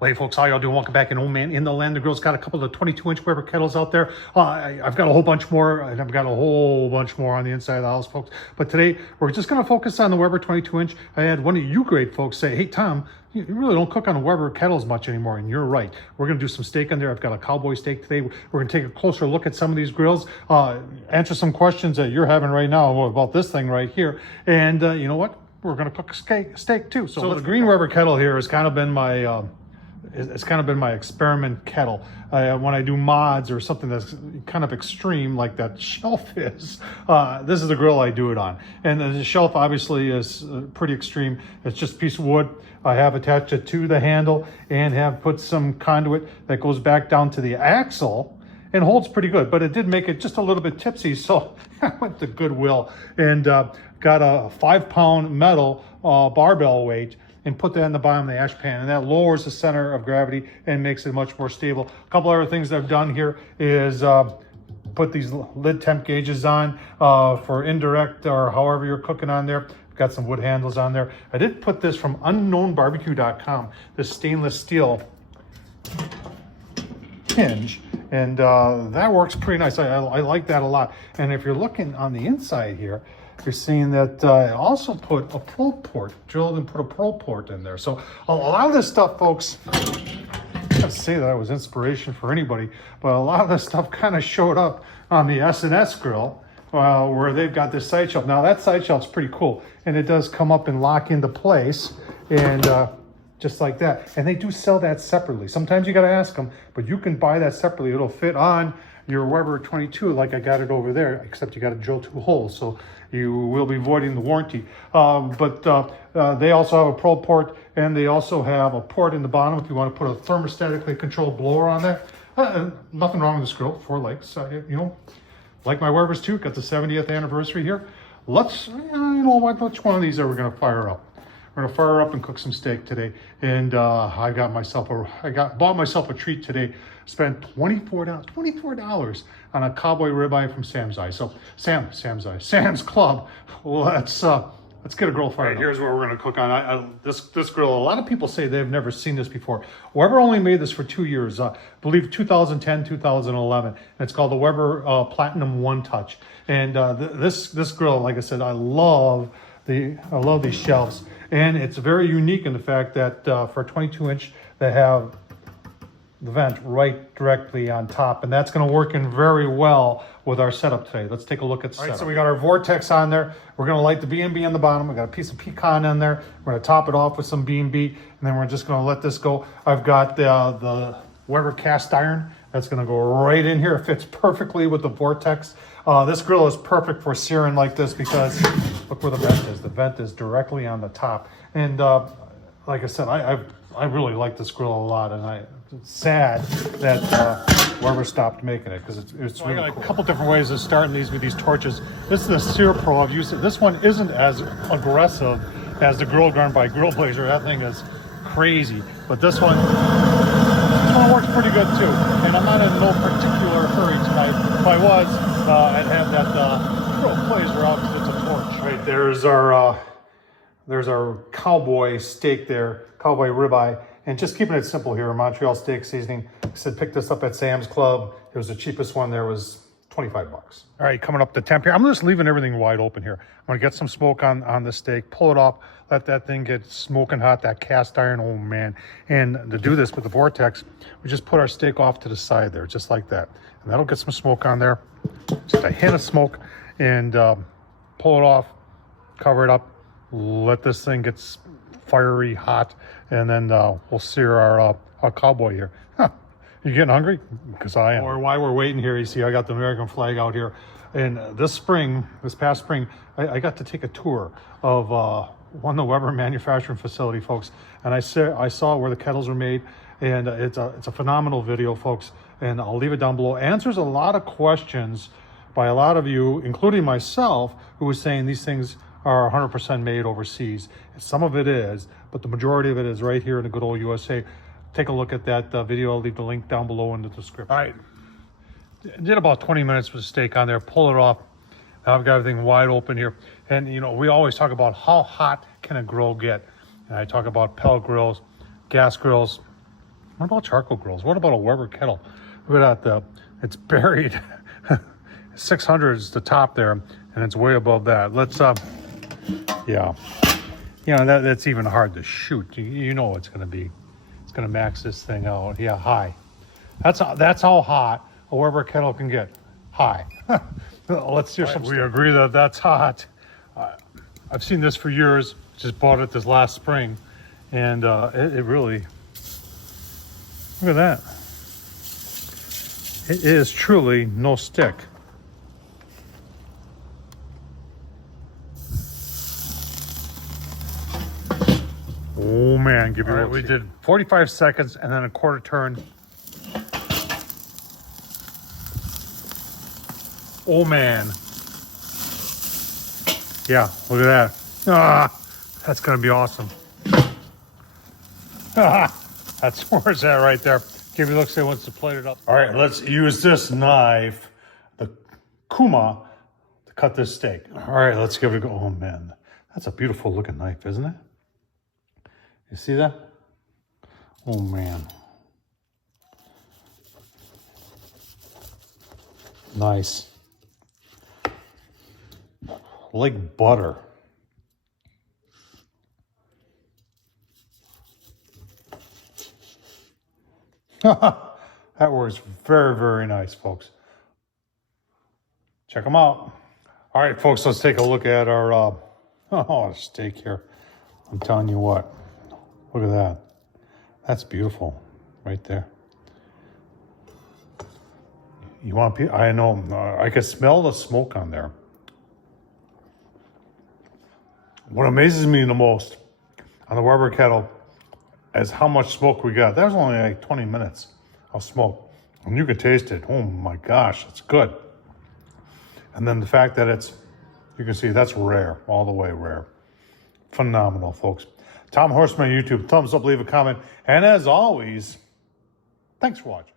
Well, hey folks, how y'all doing? Welcome back. And oh man, in the land, the girl's got a couple of 22-inch Weber kettles out there. I've got a whole bunch more, and I've got a whole bunch more on the inside of the house, folks. But today, we're just going to focus on the Weber 22-inch. I had one of you great folks say, hey, Tom, you really don't cook on the Weber kettles much anymore, and you're right. We're going to do some steak on there. I've got a cowboy steak today. We're going to take a closer look at some of these grills, answer some questions that you're having right now about this thing right here. And you know what? We're going to cook steak too. So the green Weber kettle here has kind of been my... It's kind of been my experiment kettle. When I do mods or something that's kind of extreme like that shelf is, this is the grill I do it on. And the shelf obviously is pretty extreme. It's just a piece of wood. I have attached it to the handle and have put some conduit that goes back down to the axle and holds pretty good, but it did make it just a little bit tipsy. So I went to Goodwill and got a 5-pound metal barbell weight and put that in the bottom of the ash pan, and that lowers the center of gravity and makes it much more stable. A couple other things I've done here is put these lid temp gauges on for indirect or however you're cooking on there. Got some wood handles on there. I did put this from unknownbarbecue.com, this stainless steel hinge, and that works pretty nice. I like that a lot. And if you're looking on the inside here, you're seeing that I also put a pull port, drilled and put a pull port in there. So a lot of this stuff, folks, I can't say that I was inspiration for anybody, but a lot of this stuff kind of showed up on the S&S grill where they've got this side shelf. Now that side shelf's pretty cool, and it does come up and lock into place, and just like that. And they do sell that separately. Sometimes you got to ask them, but you can buy that separately. It'll fit on your Weber 22 like I got it over there, except you got to drill 2 holes, so you will be voiding the warranty. But they also have a pull port, and they also have a port in the bottom if you want to put a thermostatically controlled blower on there. Nothing wrong with this grill, 4 legs. You know, like my Webers too, got the 70th anniversary here. Let's, you know what, which one of these are we going to fire up? We're gonna fire up and cook some steak today, and I bought myself a treat today. Spent $24 on a cowboy ribeye from Sam's Club. Let's get a grill fired up. Here's what we're gonna cook on. This grill. A lot of people say they've never seen this before. Weber only made this for 2 years. I believe 2010, 2011. And it's called the Weber Platinum One Touch. And this grill, like I said, I love these shelves. And it's very unique in the fact that for a 22-inch, they have the vent right directly on top. And that's going to work in very well with our setup today. Let's take a look at the setup. All right, so we got our vortex on there. We're going to light the B&B on the bottom. We got a piece of pecan in there. We're going to top it off with some B&B, and then we're just going to let this go. I've got the Weber cast iron. That's going to go right in here. It fits perfectly with the vortex. This grill is perfect for searing like this because look where the vent is. The vent is directly on the top. And like I said, I really like this grill a lot, and it's sad that Weber stopped making it because it's really cool. A couple different ways of starting these with these torches. This is the Sear Pro I've used. This one isn't as aggressive as the Grill Gun by Grill Blazer. That thing is crazy, but this one works pretty good too. And I'm not in no particular hurry tonight. If I was, I'd have that Grill Blazer out because it's a torch. Right, there's our cowboy steak there, cowboy ribeye. And just keeping it simple here, Montreal steak seasoning. I said pick this up at Sam's Club. It was the cheapest one there, was 25 bucks. All right, coming up to temp here. I'm just leaving everything wide open here. I'm gonna get some smoke on the steak, pull it off, let that thing get smoking hot, that cast iron, oh man. And to do this with the vortex, we just put our steak off to the side there, just like that. And that'll get some smoke on there, just a hint of smoke, and pull it off, cover it up, let this thing get fiery hot, and then we'll sear our cowboy here. You getting hungry? Because I am. Or while we're waiting here, you see I got the American flag out here. And this past spring, I got to take a tour of one of the Weber manufacturing facility, folks. And I saw where the kettles are made, and it's a phenomenal video, folks. And I'll leave it down below. Answers a lot of questions by a lot of you, including myself, who was saying these things are 100% made overseas. Some of it is, but the majority of it is right here in the good old USA. Take a look at that video. I'll leave the link down below in the description. All right, did about 20 minutes with steak on there, pull it off. Now I've got everything wide open here. And you know, we always talk about how hot can a grill get. And I talk about pellet grills, gas grills, What about charcoal grills? What about a Weber Kettle? Look at that, it's buried. 600 is the top there, and it's way above that. Let's, yeah. You know, that's even hard to shoot. You know it's going to be. It's going to max this thing out. Yeah, high. That's how hot a Weber Kettle can get. High. Let's hear some. We agree that that's hot. I've seen this for years. Just bought it this last spring, and it really. Look at that. It is truly no stick. Oh man, give you right, we did 45 seconds and then a quarter turn. Oh man. Yeah, look at that. Ah, that's gonna be awesome. Ah, that's where's that right there. Give you a look, say wants to plate it up. All right, let's use this knife, the Kuma, to cut this steak. All right, let's give it a go. Oh man, that's a beautiful looking knife, isn't it? You see that? Oh man. Nice. Like butter. That works very, very nice, folks. Check them out. All right, folks, let's take a look at our steak here. I'm telling you what. Look at that. That's beautiful right there. You want to, I know, I can smell the smoke on there. What amazes me the most on the Weber Kettle is how much smoke we got. That was only like 20 minutes of smoke. And you could taste it. Oh my gosh, it's good. And then the fact that it's, you can see that's rare, all the way rare. Phenomenal, folks. Tom Horsman YouTube, thumbs up, leave a comment. And as always, thanks for watching.